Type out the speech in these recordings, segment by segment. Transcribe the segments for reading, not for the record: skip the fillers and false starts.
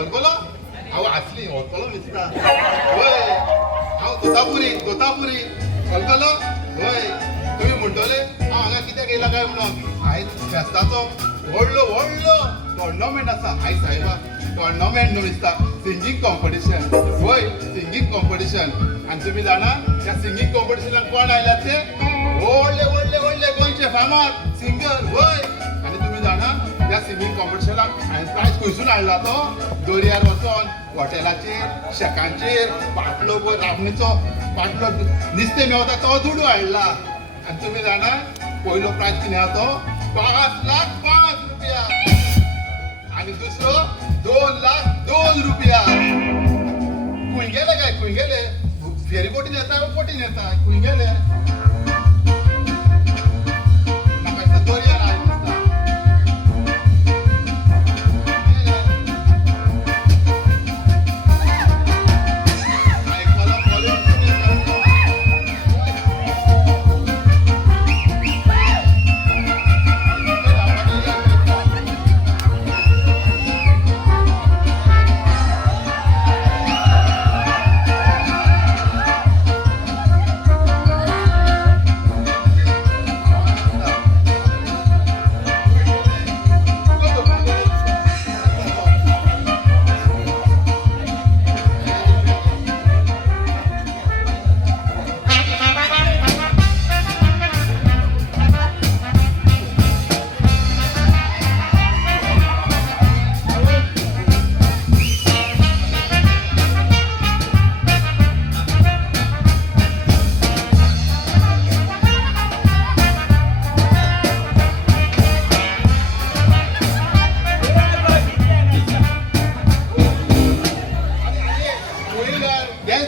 वलगलो हांव आसली वलगलो दिसता होय हांव तोतापुरी वलगलो होय तुम्ही म्हणटले हांव हांगा कित्याक येयला काय म्हणून आयज फेस्ताचो व्हडलो टोर्नामेंट आसा आयज सायबा टोर्नामेंट न्हू दिसता सिंगींग कॉम्पिटिशन होय सिंगींग कॉम्पिटिशन आनी तुमी जाणा त्या सिंगींग कॉम्पिटिशनाक कोण आयल्यात ते व्हडले गोंयचे फामाद सिंगर होय आनी तुमी जाणा त्या सिंगींग कॉम्पिटिशनाक हांवें प्रायज खंयसून हाडला तो दर्यार वचोन हॉटेलाचेर शेकांचेर पाटलो राबणीचो पाटलो नुस्तें मेवता तो दुडू हाडला आनी तुमी जाणा पयलो प्रायज कितें आहा तो 5,05,000 रुपया आनी दुसरो 2,02,000 रुपया खंय गेले फेरी बोटीन येता बोटीन येता खंय गेले म्हाका दिसता दर्यार आयज दिसता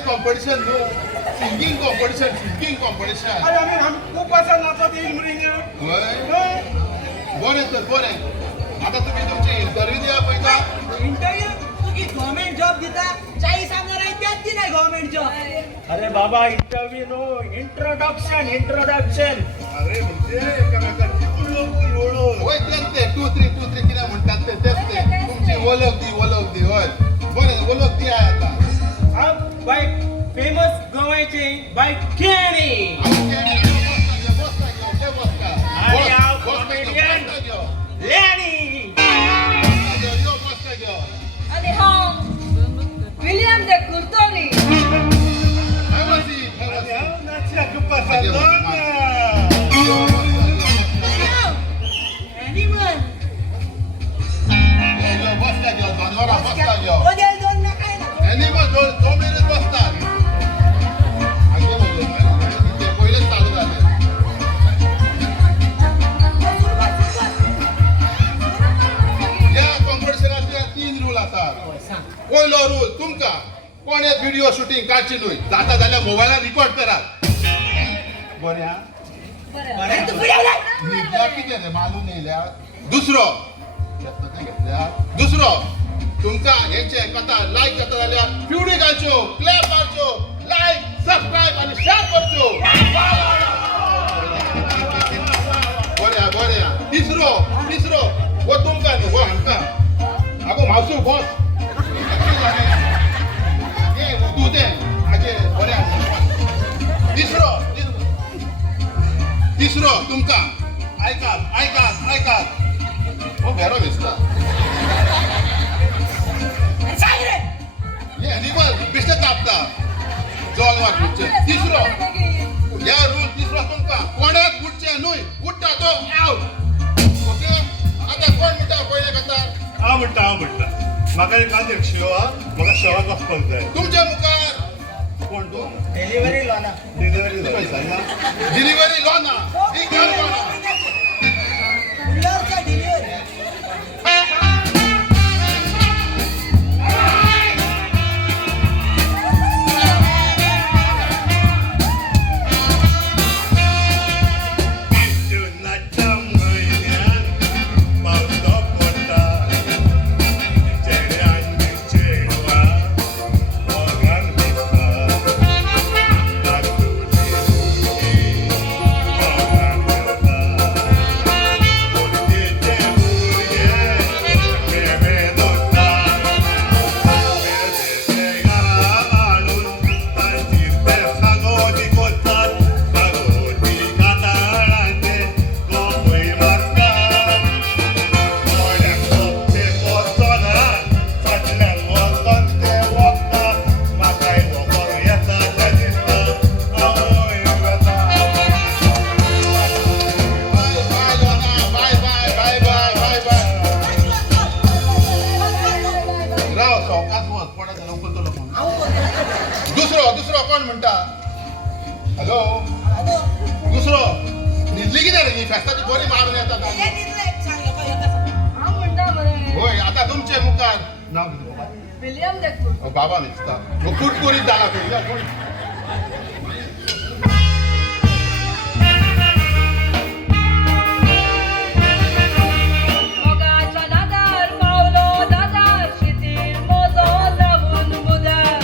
कॉम्पिटिशन न्हू सिंगींग कॉम्पिटिशन अरे आमी खूप आसा नाचत येईल म्हणून होय बरें तर बरें आतां तुमी तुमची इंटरव्यू दिया पळयता इंटरव्यू तुकी गव्हर्नमेंट जॉब दिता 40 आमदार येतात ती नाही गव्हर्नमेंट जॉब अरे बाबा इंटरव्यू नो इंट्रोडक्शन अरे म्हणजे एकामेकांची ओळख होय तेच ते 2 3 कितें म्हणटात तेच ते तुमची वळख दी होय बरें वळख दी आहे आता बाय फेमस गोवायचे बाय कॅनी आणि हांव कॉमेडियन लॅनी आणि हांव विलियम दे कुर्तोरी नाचल्या खूप आसा एनिमल ओदेल दोन नकाय ना तो मेरेच बसतात ते पहिलेच चालू झाले या कॉम्पिटिशनाचे 3 रूल असतात पहिलो रूल तुमका कोणे व्हिडिओ शूटिंग काढची न्हय जाता जाल्यार मोबायलार रिकॉर्ड करात बरें हा बरं तू पुढे जा निघल्या कितें रे मालूम येयल्या दुसरो तुमका हेंचे कथा लायक जाता जाल्यार पिवडी घालच्यो क्लॅप मारच्यो लायक सबस्क्राइब आणि शेअर करच्यो बरें तिसरो वो तुमका न्हू वो हांकां आगो मावसो बॉस तूं तें हाजे बरें तिसरो तुमका ऐकात हो बेरो दिसता हे एनिमल बेश्टे तापता जॉलवाक बुडचे तिसरो या रूल तिसरो तुमका कोणाक बुडचे न्हय बुडटा तो आउट ओके आता कोण म्हणटा पयले कतार हांव म्हणटा म्हाका एक आनी शिव हा म्हाका शेवाक वचपाक जाय तुमच्या मुखार कोण तूं डिलिव्हरी लोना डिलिव्हरी डिलिव्हरी लोना ही काय लोना उल्हारचा डिलिव्हरी कोण म्हणटा हॅलो दुसरो न्हिदली कितें रे ही फेस्ताची बरी मारून येता हे दिसलंय, सांग, लोकं येतात. हांव म्हणटा मरे होय आता तुमचे मुखार नाव कितें बाबा? विलियम देखून बाबा न्हिदता खूट करीत जाला कोण मोगाच्या दादार पावलो दादार शितील मोजो जाऊन मुदार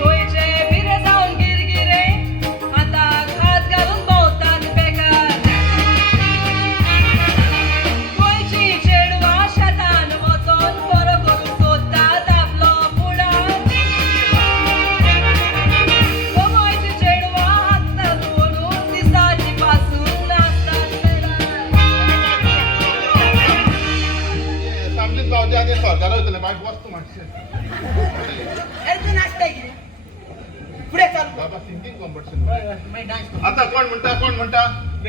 गोंयचे बिरे जावन गिरगिरे हाताक हात घालून भोंवतात बेकार गोंयची चेडवां शेतान वचोन बरो करून सोदतात आपलो फुडार गोंयची चेडवां हातात ओडून दिसाची पासून नाचतात बेकार सामकीच गावचे आधी सरकार वयतले बाय वस्तू मातशें अरे तू नाचताय कितें? पुढे चल. बाबा सिंगींग कॉम्पिटिशन मागीर डान्स कर. आता कोण म्हणटा ए,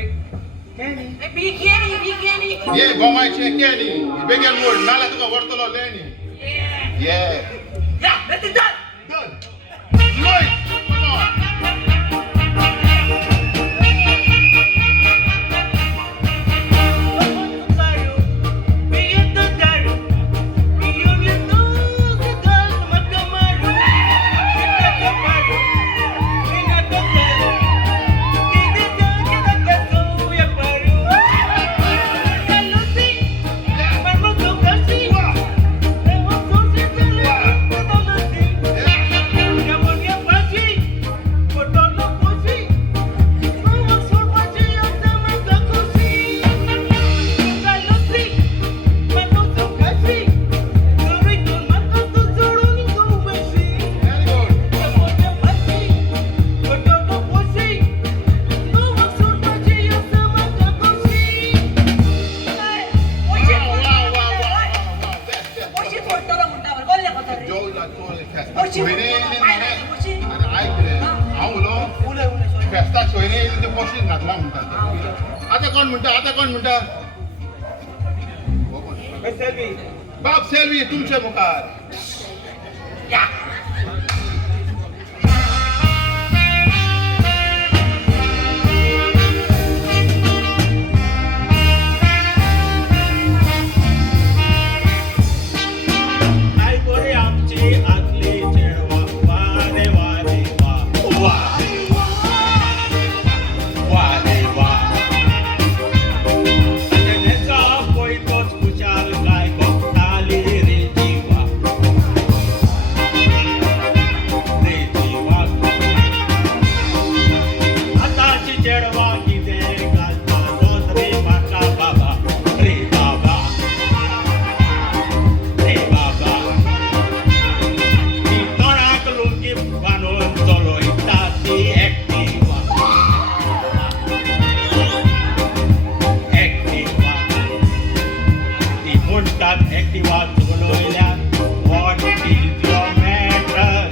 बिगिनी, बिगिनी. ये गोमायचे केनी बेगीन मोड नाल्या तुका व्हरतलो लेणी ये या, रेडी, चल. Done. Lloyd, come on. Very good. Wow. Best. ओशी फोडटलो म्हणटा बरं, कोण लेखो तर रे? जोला चोल फेस्ता ओशी सोयरे फोडटलो, येयली काय मरे नाही, ओशी. आनी आयक रे हांव उलो उलय, सोय. फेस्ता सोयरे येयली ते पोशीन घातला म्हणटा ते. आता कोण म्हणटा हो कोण? बाप सेल्वी तुमचे मुखार या. काय गोरे आमची आतली चेडवा वा रे वा वा रे वा त्याचा पयतोच खुशाल काय बघताली रे जीवा आताची चेडवा कितें घालता रोज रे म्हाका बाबा रे बाबा रे बाबा ती तोंडाक लुंगी बांदून चलयता ती एक्टिवा ती म्हणटात एक्टिवा चलयल्यार वॉट इज युअर मॅटर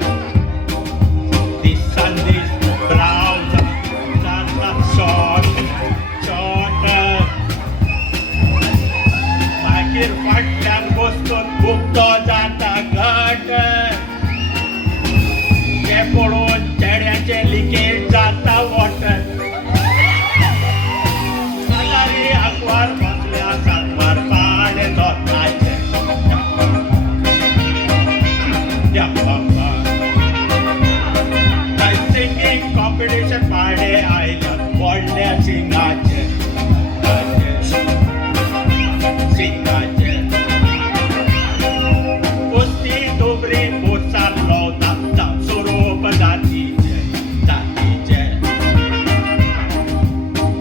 दिसान दीस ब्रावज जाता शॉर्ट मागीर फाटल्यान बसतून बुकतो जाता घट ते पळोवन चेड्याचे लिकेज जाता वॉटर सादारी आंकवार बसल्या सातवार पाडे जोताचे या बाबा सिंगींग कॉम्पिटिशन पाडे आयल्या व्हडल्या सिंगाचे कुस्ती डोबरी पोचार लावतात स्वरूप जातीचे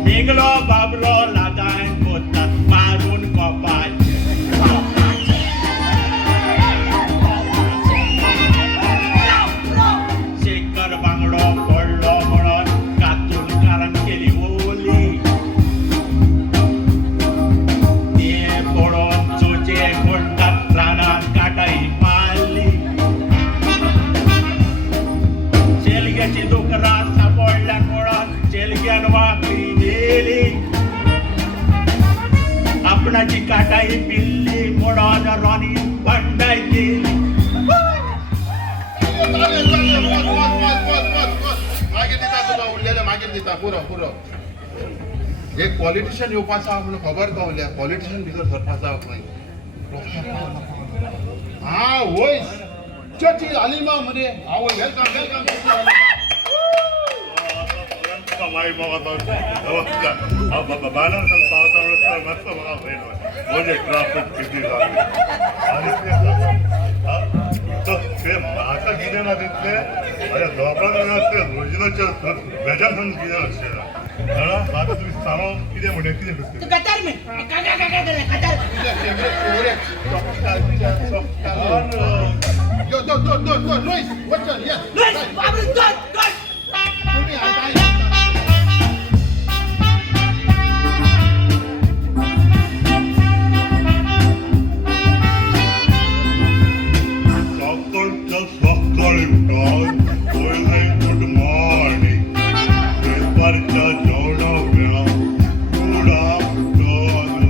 मेघलो बाबलो लागान पोतात मारून कोपाचे शेखर बांगडो पडलो म्हणून कातून कारण केली ओली ते पळोवन चोचे म्हणटात रानात काटाई मारली चेलग्याची दुकरां सापडल्या म्हणून चेलग्यान वाकडी नेली आपणाची काटाई पिल्ली म्हणून रॉनी बंडाय केली दिता तुका उरलेले मागीर दिता पुरो पुरो एक पॉलिटिशियन येवपाचो आहा म्हणून खबर गावल्या पॉलिटिशियन भितर सरपाचो आहा खंय हा वय चची हालिमा मरे आवय वेलकम वेलकम माई बाबा तो नमस्कार बॅनर पावता वेळेस मस्त बघा म्हणजे ट्राफिक किती झाली आणि ते म्हाका कितें ना तितले अरे झोपडा ते रोजिनाच्या बेजान कितें आसलें कळ्ळां म्हाका तुमी सांगो कितें म्हणलें कितें तू कतार में Qatar Yo, Luis, what's up? Yeah. Luis, abre o dono, सकाळी उठून पयलें गुड मॉर्निंग पेपरच्या जेवणा वेळा कुडा उठून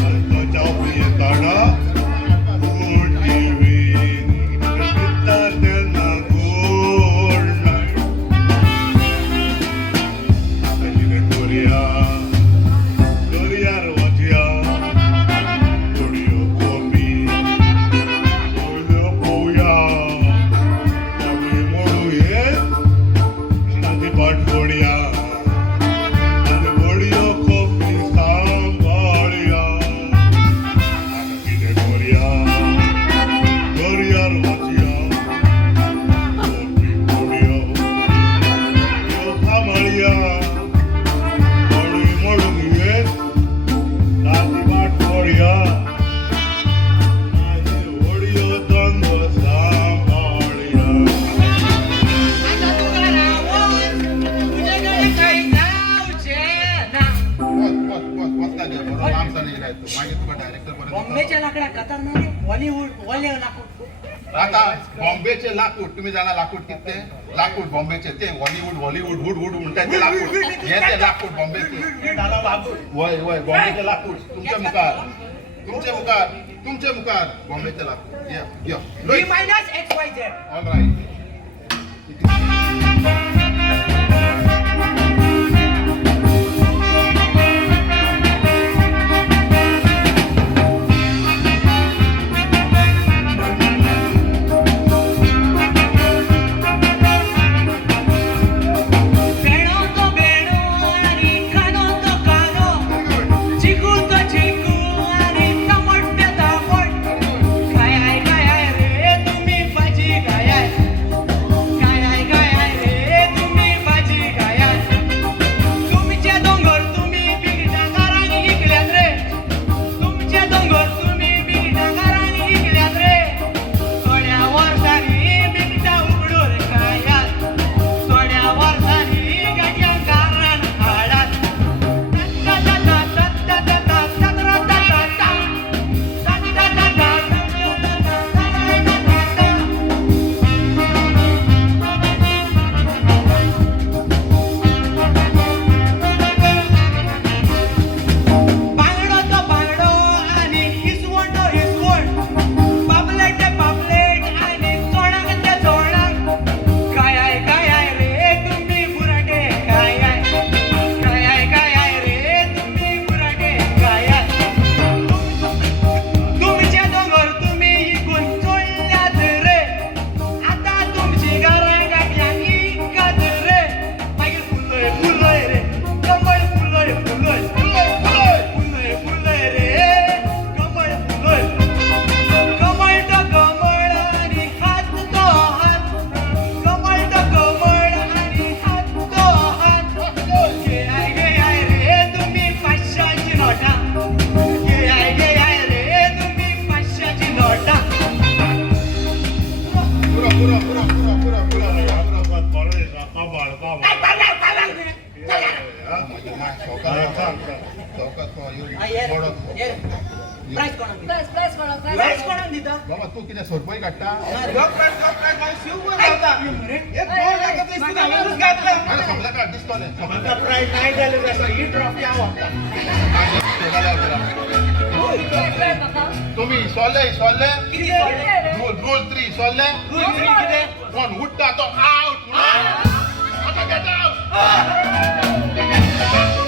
हलकाच्या येताना गुड इव्हिनिंग दिता तेन्ना गुड नायट कितें करुया दर्यार वचया थोड्यो कॉफी पोवया आमी म्हणूये ताची पाट फोडया आनी वडयो कॉफी सांबाळया आनी कितें करुया दर्यार वचया कॉफी फोडया त्यो सांबाळया आनी म्हणूये ताची पाट फोडया बॉम्बेच्या लाकडा कतार ना रे हॉलिवूड ओले लाकूड आता बॉम्बेचे लाकूड तुम्ही जाणा लाकूड कितले लाकूड बॉम्बेचे ते हॉलिवूड वूड वूड म्हणतात ते लाकूड हे ते लाकूड बॉम्बेचे वय वय बॉम्बेचे लाकूड तुमचे मुखार बॉम्बेचे लाकूड या B minus XYZ all right price कोण प्राइस कोण दिता बाबा तू किती सोडपय काढता अरे सगळं काढ दिसतोले तुम्ही सोले रूल 3 सोले कोण उठता तो आउट आता get out.